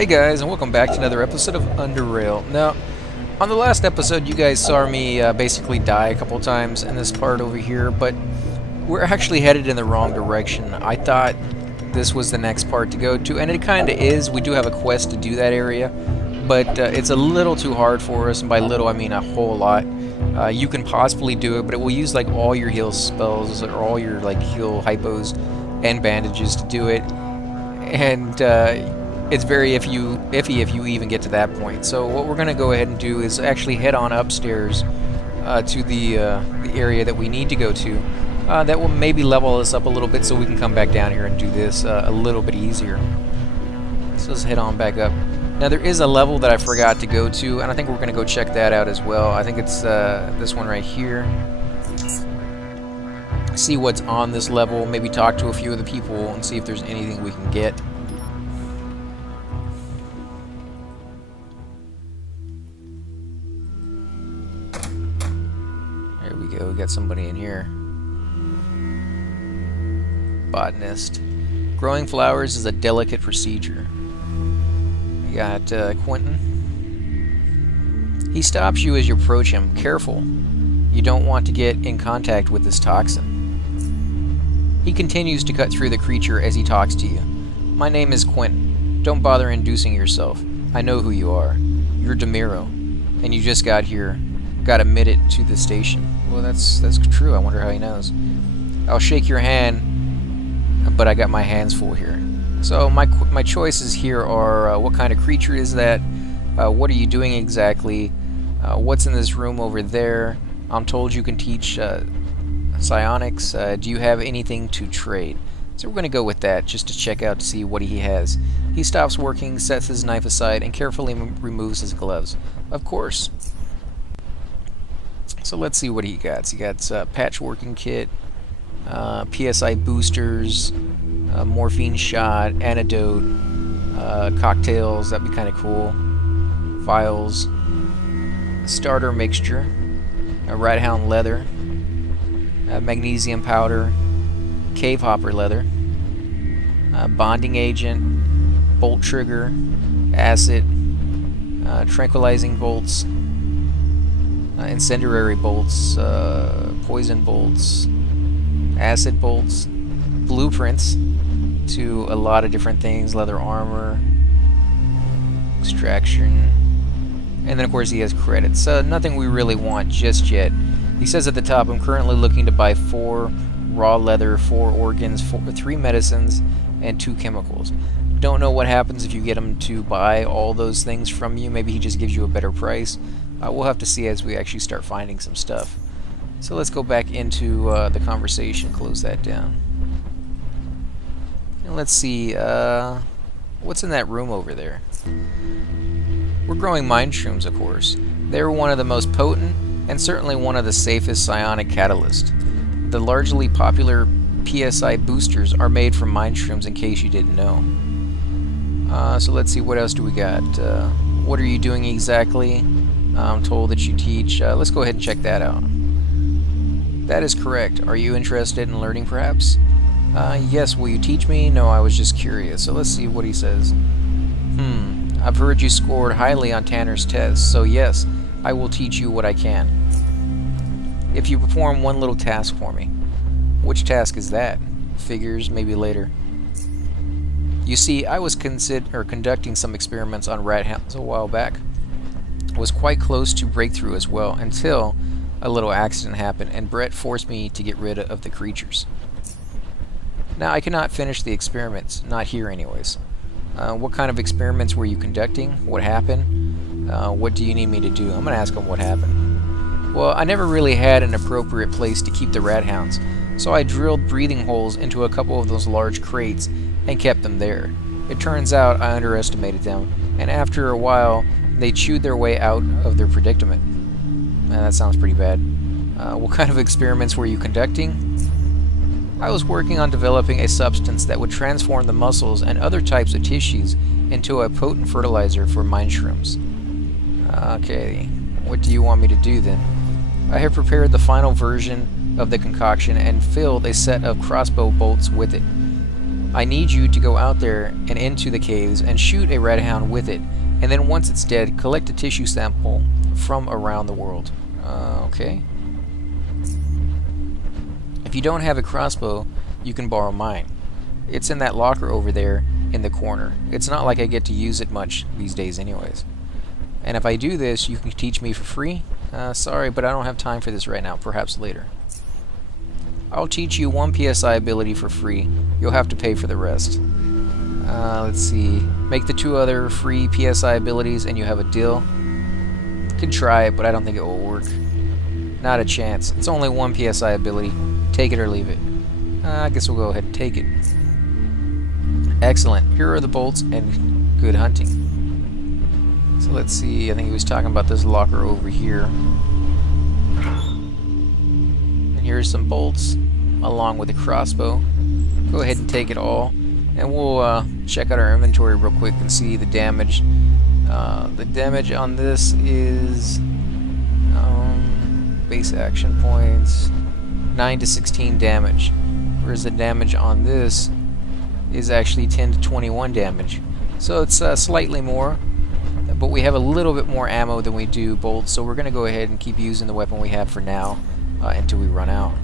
Hey guys, and welcome back to another episode of Underrail. Now, on the last episode, you guys saw me basically die a couple times in this part over here, but we're actually headed in the wrong direction. I thought this was the next part to go to, and it kind of is. We do have a quest to do that area, but it's a little too hard for us, and by little I mean a whole lot. You can possibly do it, but it will use like all your heal spells or all your like heal hypos and bandages to do it, and it's very iffy if you even get to that point. So what we're going to go ahead and do is actually head on upstairs to the area that we need to go to. That will maybe level us up a little bit so we can come back down here and do this a little bit easier. So let's head on back up. Now there is a level that I forgot to go to, and I think we're going to go check that out as well. I think it's this one right here. See what's on this level, maybe talk to a few of the people and see if there's anything we can get. There we go, we got somebody in here. Botanist. Growing flowers is a delicate procedure. We got Quentin. He stops you as you approach him. Careful. You don't want to get in contact with this toxin. He continues to cut through the creature as he talks to you. My name is Quentin. Don't bother inducing yourself. I know who you are. You're DeMiro, and you just got here. Got admitted to the station. Well, that's true. I wonder how he knows. I'll shake your hand, but I got my hands full here. So my choices here are what kind of creature is that? What are you doing exactly? What's in this room over there? I'm told you can teach psionics. Do you have anything to trade? So we're going to go with that just to check out to see what he has. He stops working, sets his knife aside, and carefully removes his gloves. Of course. So let's see what he got. He got patchworking kit, PSI boosters, morphine shot, antidote, cocktails, that'd be kind of cool, vials, starter mixture, a Redhound leather, magnesium powder, cave hopper leather, bonding agent, bolt trigger, acid, tranquilizing bolts, incendiary bolts, poison bolts, acid bolts, blueprints to a lot of different things, leather armor, extraction, and then of course he has credits. Nothing we really want just yet. He says at the top, I'm currently looking to buy 4 raw leather, 4 organs, 3 medicines, and 2 chemicals. Don't know what happens if you get him to buy all those things from you. Maybe he just gives you a better price. We'll have to see as we actually start finding some stuff. So let's go back into the conversation, close that down. And let's see, what's in that room over there? We're growing mind shrooms, of course. They're one of the most potent and certainly one of the safest psionic catalysts. The largely popular PSI boosters are made from mind shrooms, in case you didn't know. So let's see, what else do we got? What are you doing exactly? I'm told that you teach. Let's go ahead and check that out. That is correct. Are you interested in learning, perhaps? Yes, will you teach me? No, I was just curious. So let's see what he says. I've heard you scored highly on Tanner's test, so yes, I will teach you what I can. If you perform one little task for me. Which task is that? Figures, maybe later. You see, I was conducting some experiments on Redhounds a while back. Was quite close to breakthrough as well, until a little accident happened, and Brett forced me to get rid of the creatures. Now, I cannot finish the experiments, not here anyways. What kind of experiments were you conducting? What happened? What do you need me to do? I'm going to ask him what happened. Well, I never really had an appropriate place to keep the Redhounds, so I drilled breathing holes into a couple of those large crates and kept them there. It turns out I underestimated them, and after a while, they chewed their way out of their predicament. Man, that sounds pretty bad. What kind of experiments were you conducting? I was working on developing a substance that would transform the muscles and other types of tissues into a potent fertilizer for mind shrooms. Okay, what do you want me to do then? I have prepared the final version of the concoction and filled a set of crossbow bolts with it. I need you to go out there and into the caves and shoot a redhound with it, and then once it's dead, collect a tissue sample from around the world. Okay. If you don't have a crossbow, you can borrow mine. It's in that locker over there in the corner. It's not like I get to use it much these days anyways. And if I do this, you can teach me for free? Sorry, but I don't have time for this right now. Perhaps later. I'll teach you 1 PSI ability for free. You'll have to pay for the rest. Let's see. Make the 2 other free PSI abilities and you have a deal. Could try it, but I don't think it will work. Not a chance. It's only 1 PSI ability. Take it or leave it. I guess we'll go ahead and take it. Excellent. Here are the bolts and good hunting. So let's see. I think he was talking about this locker over here. And here's some bolts along with a crossbow. Go ahead and take it all. And we'll check out our inventory real quick and see the damage. The damage on this is base action points 9 to 16 damage, whereas the damage on this is actually 10 to 21 damage. So it's slightly more, but we have a little bit more ammo than we do bolts, so we're going to go ahead and keep using the weapon we have for now until we run out.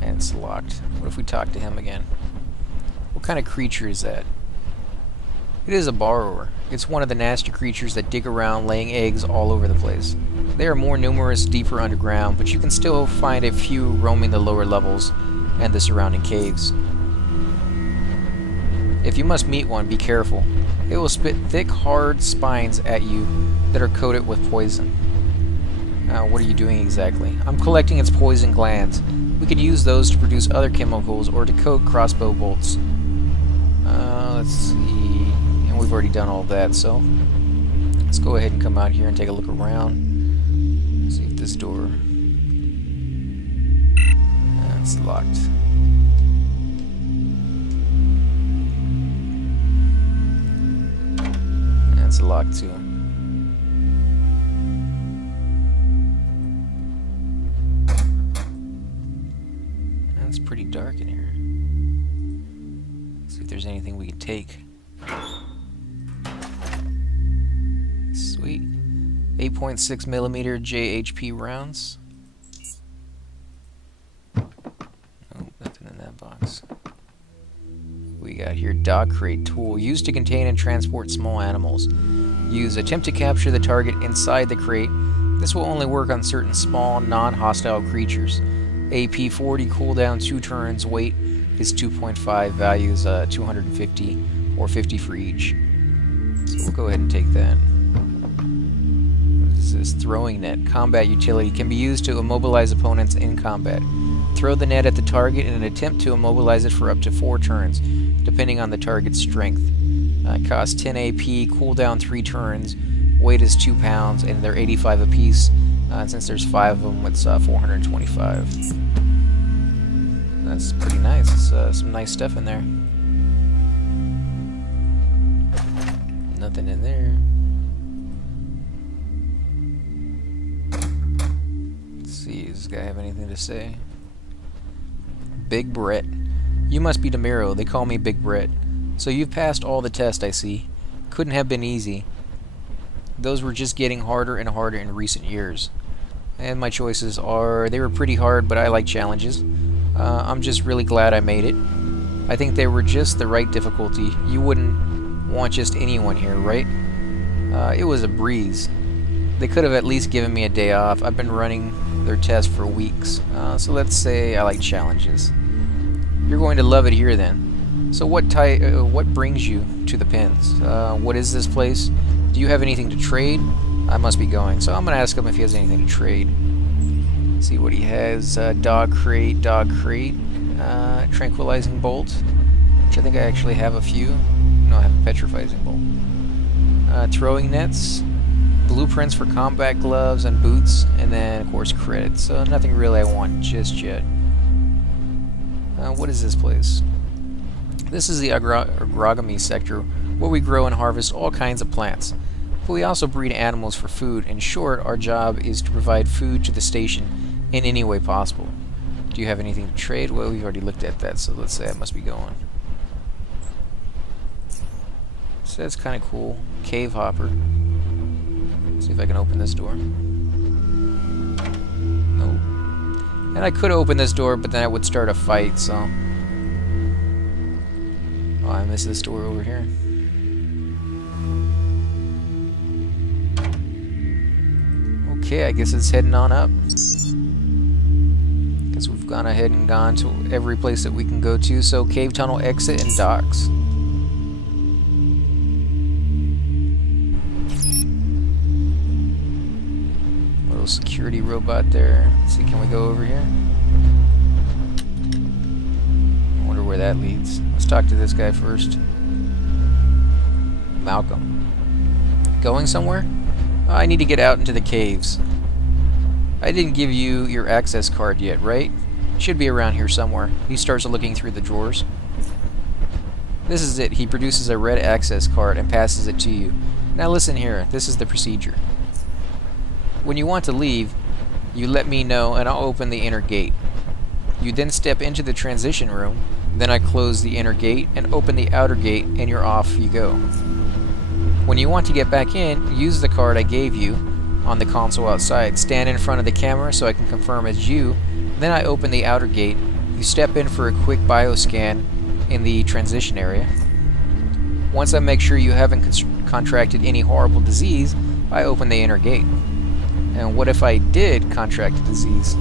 And it's locked. What if we talk to him again? What kind of creature is that? It is a borrower. It's one of the nasty creatures that dig around laying eggs all over the place. They are more numerous deeper underground, but you can still find a few roaming the lower levels and the surrounding caves. If you must meet one, be careful. It will spit thick, hard spines at you that are coated with poison. What are you doing exactly? I'm collecting its poison glands. We could use those to produce other chemicals or to coat crossbow bolts. Let's see. And we've already done all that, so let's go ahead and come out here and take a look around. See if this door... It's locked. It's locked too. It's pretty dark in here. Let's see if there's anything we can take. Sweet. 8.6 millimeter JHP rounds. Oh, nothing in that box. We got here dog crate tool used to contain and transport small animals. Use attempt to capture the target inside the crate. This will only work on certain small non-hostile creatures. AP 40 cooldown 2 turns. Weight is 2.5. Values 250 or 50 for each. So we'll go ahead and take that. What is this? Throwing net. Combat utility. Can be used to immobilize opponents in combat. Throw the net at the target in an attempt to immobilize it for up to 4 turns, depending on the target's strength. It costs 10 AP, cooldown 3 turns, weight is 2 pounds, and they're 85 apiece. Since there's 5 of them, it's 425. That's pretty nice. It's, some nice stuff in there. Nothing in there. Let's see, does this guy have anything to say? Big Brett. You must be DeMiro. They call me Big Brett. So you've passed all the tests, I see. Couldn't have been easy. Those were just getting harder and harder in recent years. And my choices are, they were pretty hard, but I like challenges. I'm just really glad I made it. I think they were just the right difficulty. You wouldn't want just anyone here, right? It was a breeze. They could have at least given me a day off. I've been running their tests for weeks. So let's say I like challenges. You're going to love it here then. So what brings you to the pens? What is this place? Do you have anything to trade? I must be going. So I'm going to ask him if he has anything to trade. Let's see what he has. Dog crate, tranquilizing bolt, which I think I actually have a few. No, I have a petrifying bolt. Throwing nets, blueprints for combat gloves and boots, and then of course credits. So nothing really I want just yet. What is this place? This is the Agronomy sector, where we grow and harvest all kinds of plants. But we also breed animals for food. In short, our job is to provide food to the station in any way possible. Do you have anything to trade? Well, we've already looked at that, so let's say I must be going. So that's kind of cool. Cave hopper. Let's see if I can open this door. Nope. And I could open this door, but then I would start a fight, so... Oh, I missed this door over here. Okay, I guess it's heading on up. Guess we've gone ahead and gone to every place that we can go to. So, cave tunnel, exit, and docks. Little security robot there. Let's see, can we go over here? I wonder where that leads. Let's talk to this guy first. Malcolm. Going somewhere? Oh, I need to get out into the caves. I didn't give you your access card yet, right? It should be around here somewhere. He starts looking through the drawers. This is it. He produces a red access card and passes it to you. Now listen here. This is the procedure. When you want to leave, you let me know and I'll open the inner gate. You then step into the transition room. Then I close the inner gate and open the outer gate and you're off you go. When you want to get back in, use the card I gave you on the console outside. Stand in front of the camera so I can confirm it's you. Then I open the outer gate. You step in for a quick bioscan in the transition area. Once I make sure you haven't contracted any horrible disease, I open the inner gate. And what if I did contract a disease?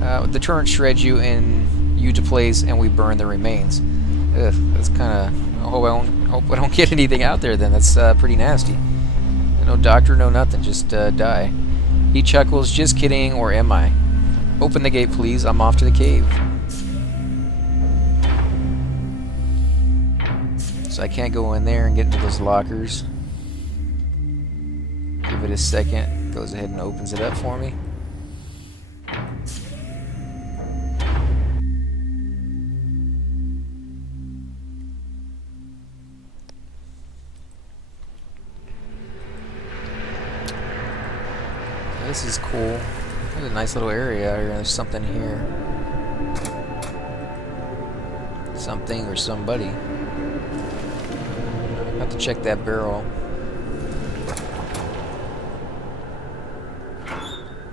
The turret shreds you to place and we burn the remains. Ugh, that's kind of... I hope I don't get anything out there then. That's pretty nasty. No doctor, no nothing. Just die. He chuckles. Just kidding, or am I? Open the gate, please. I'm off to the cave. So I can't go in there and get into those lockers. Give it a second. Goes ahead and opens it up for me. This is cool. There's a nice little area out here. There's something here. Something or somebody. I have to check that barrel.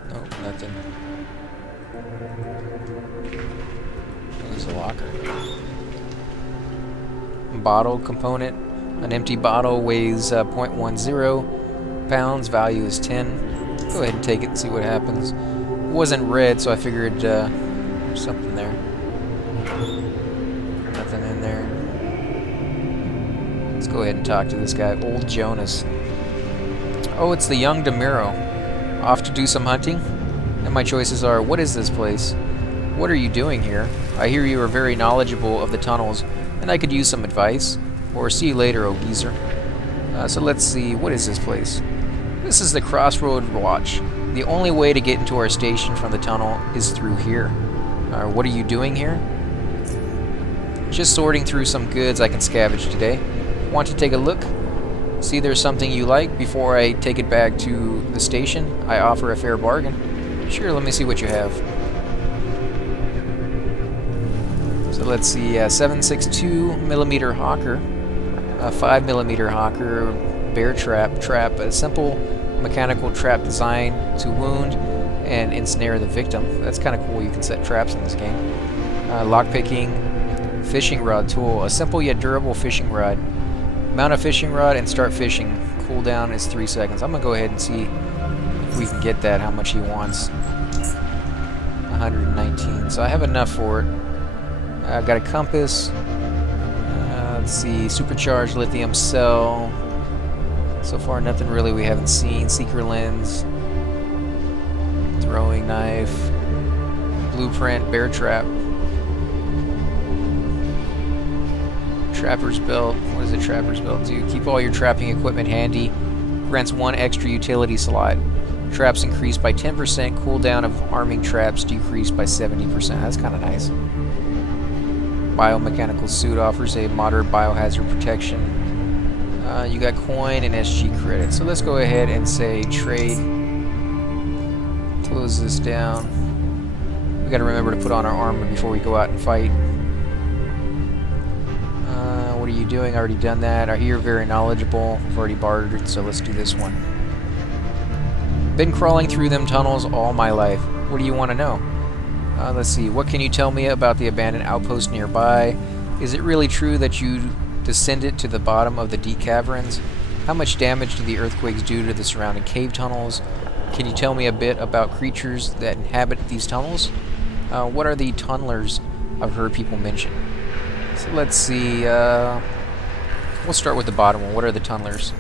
Nope, nothing. There's a locker. Bottle component. An empty bottle weighs 0.10 pounds. Value is 10. Go ahead and take it and see what happens. It wasn't red, so I figured there's something there. Nothing in there. Let's go ahead and talk to this guy, Old Jonas. Oh, it's the young DeMiro. Off to do some hunting? And my choices are, what is this place? What are you doing here? I hear you are very knowledgeable of the tunnels, and I could use some advice. Or see you later, oh geezer. So let's see, what is this place? This is the Crossroad Watch. The only way to get into our station from the tunnel is through here. What are you doing here? Just sorting through some goods I can scavenge today. Want to take a look? See there's something you like before I take it back to the station? I offer a fair bargain. Sure, let me see what you have. So let's see, 7.62mm Hawker, a 5mm Hawker, bear trap, a simple mechanical trap designed to wound and ensnare the victim. That's kind of cool. You can set traps in this game. Lockpicking, fishing rod tool, a simple yet durable fishing rod. Mount a fishing rod and start fishing. Cooldown is 3 seconds. I'm gonna go ahead and see if we can get that. How much he wants? 119. So I have enough for it. I've got a compass. Let's see, supercharged lithium cell. So far, nothing really we haven't seen. Seeker lens, throwing knife, blueprint, bear trap, trapper's belt. What does a trapper's belt do? Keep all your trapping equipment handy. Grants 1 extra utility slot. Traps increased by 10%. Cooldown of arming traps decreased by 70%. That's kind of nice. Biomechanical suit offers a moderate biohazard protection. You got coin and SG credit. So let's go ahead and say trade. Close this down. We got to remember to put on our armor before we go out and fight. What are you doing? I already done that. I hear you're very knowledgeable. I've already bartered, so let's do this one. Been crawling through them tunnels all my life. What do you want to know? Let's see. What can you tell me about the abandoned outpost nearby? Is it really true that you descended to the bottom of the deep caverns? How much damage do the earthquakes do to the surrounding cave tunnels? Can you tell me a bit about creatures that inhabit these tunnels? What are the tunnelers I've heard people mention? So let's see. We'll start with the bottom one. What are the tunnelers?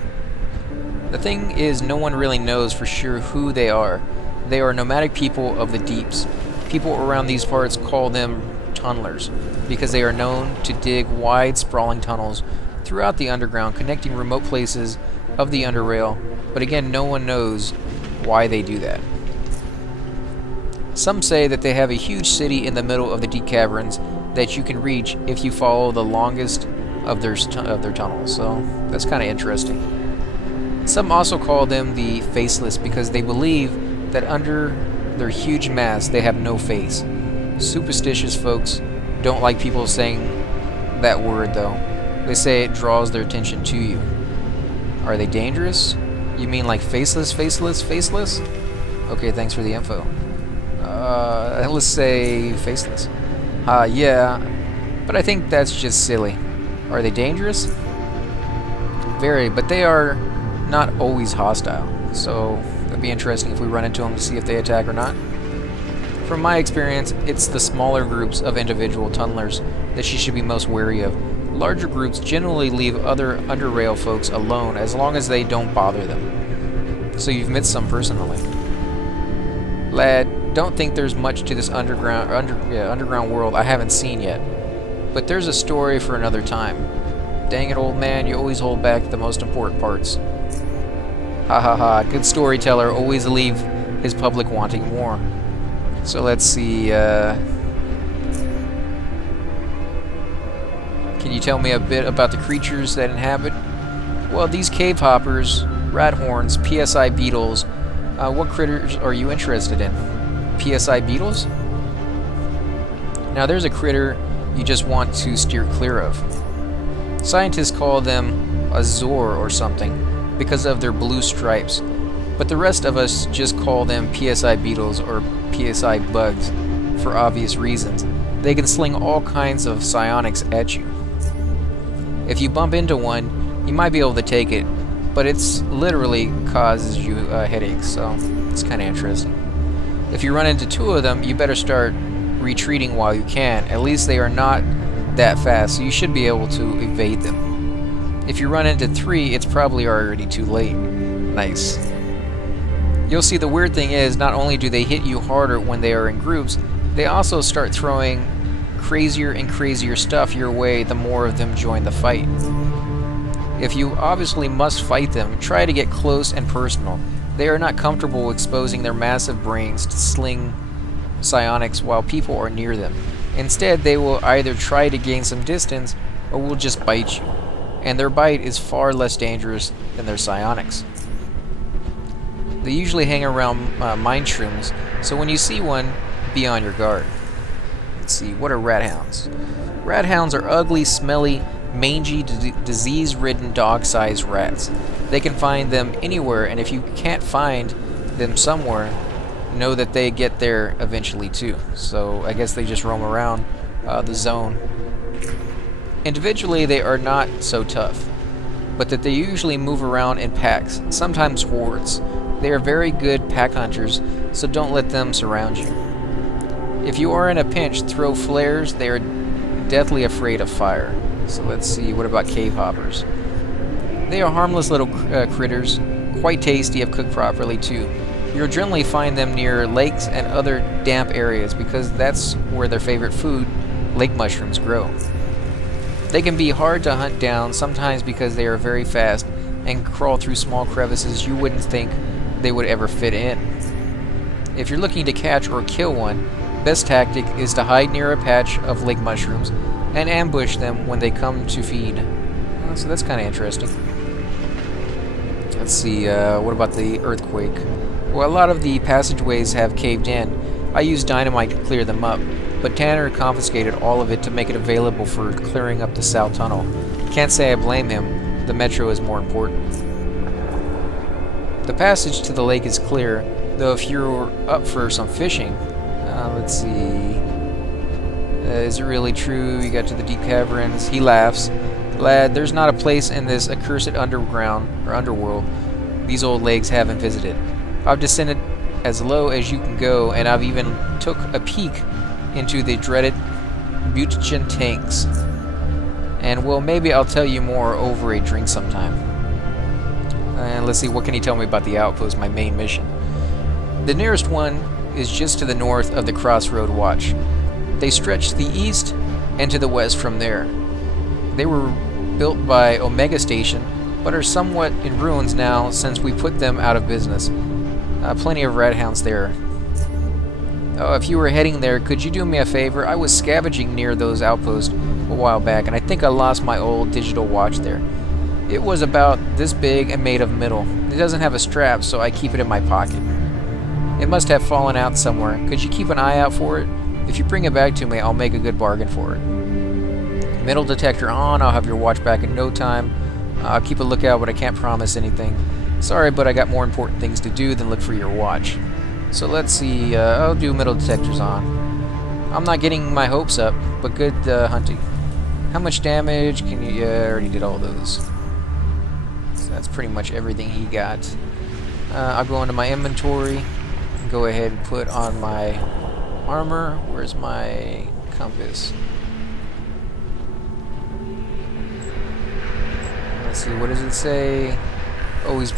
The thing is, no one really knows for sure who they are. They are nomadic people of the deeps. People around these parts call them tunnelers because they are known to dig wide, sprawling tunnels throughout the underground, connecting remote places of the Underrail. But again, no one knows why they do that. Some say that they have a huge city in the middle of the deep caverns that you can reach if you follow the longest of their tunnels. So that's kind of interesting. Some also call them the Faceless because they believe that under their huge mass they have no face. Superstitious folks don't like people saying that word though. They say it draws their attention to you. Are they dangerous? You mean like faceless? Okay, thanks for the info. Let's say faceless. Yeah, but I think that's just silly. Are they dangerous? Very, but they are not always hostile, so it'd be interesting if we run into them to see if they attack or not. From my experience, it's the smaller groups of individual tunnelers that you should be most wary of. Larger groups generally leave other Underrail folks alone as long as they don't bother them. So you've met some personally. Lad, don't think there's much to this underground world I haven't seen yet. But there's a story for another time. Dang it, old man, you always hold back the most important parts. Ha ha ha, good storyteller always leave his public wanting more. So let's see, can you tell me a bit about the creatures that inhabit? Well, these cave hoppers, rat horns, PSI beetles, what critters are you interested in? PSI beetles? Now there's a critter you just want to steer clear of. Scientists call them Azor or something because of their blue stripes, but the rest of us just call them PSI beetles or PSI bugs for obvious reasons. They can sling all kinds of psionics at you. If you bump into one, you might be able to take it, but it's literally causes you headaches, so it's kind of interesting. If you run into two of them, you better start retreating while you can. At least they are not that fast, so you should be able to evade them. If you run into three, it's probably already too late. Nice. You'll see the weird thing is, not only do they hit you harder when they are in groups, they also start throwing crazier and crazier stuff your way the more of them join the fight. If you obviously must fight them, try to get close and personal. They are not comfortable exposing their massive brains to sling psionics while people are near them. Instead, they will either try to gain some distance or will just bite you. And their bite is far less dangerous than their psionics. They usually hang around mine shrooms, so when you see one, be on your guard. Let's see, what are Redhounds? Redhounds are ugly, smelly, mangy, disease-ridden dog-sized rats. They can find them anywhere, and if you can't find them somewhere, know that they get there eventually too. So I guess they just roam around the zone. Individually, they are not so tough, but that they usually move around in packs, sometimes hordes. They are very good pack hunters, so don't let them surround you. If you are in a pinch, throw flares. They are deathly afraid of fire. So let's see, what about cave hoppers? They are harmless little critters, quite tasty if cooked properly too. You'll generally find them near lakes and other damp areas because that's where their favorite food, lake mushrooms, grow. They can be hard to hunt down, sometimes because they are very fast and crawl through small crevices you wouldn't think they would ever fit in. If you're looking to catch or kill one, best tactic is to hide near a patch of lake mushrooms and ambush them when they come to feed. So that's kind of interesting. Let's see, what about the earthquake? Well, a lot of the passageways have caved in. I used dynamite to clear them up, but Tanner confiscated all of it to make it available for clearing up the south tunnel. Can't say I blame him. The metro is more important. The passage to the lake is clear, though if you're up for some fishing... let's see... is it really true you got to the deep caverns? He laughs. Lad, there's not a place in this accursed underground, or underworld, these old legs haven't visited. I've descended as low as you can go, and I've even took a peek into the dreaded mutagen tanks. And well, maybe I'll tell you more over a drink sometime. And let's see, what can you tell me about the Outpost, my main mission? The nearest one is just to the north of the Crossroad Watch. They stretch to the east and to the west from there. They were built by Omega Station, but are somewhat in ruins now since we put them out of business. Plenty of Redhounds there. Oh, if you were heading there, could you do me a favor? I was scavenging near those outposts a while back, and I think I lost my old digital watch there. It was about this big and made of metal. It doesn't have a strap, so I keep it in my pocket. It must have fallen out somewhere. Could you keep an eye out for it? If you bring it back to me, I'll make a good bargain for it. Metal detector on. I'll have your watch back in no time. I'll keep a lookout, but I can't promise anything. Sorry, but I got more important things to do than look for your watch. So let's see. I'll do metal detectors on. I'm not getting my hopes up, but good hunting. How much damage can you... Yeah, I already did all those. So that's pretty much everything he got. I'll go into my inventory and go ahead and put on my armor. Where's my compass? Let's see, what does it say? Oh, he's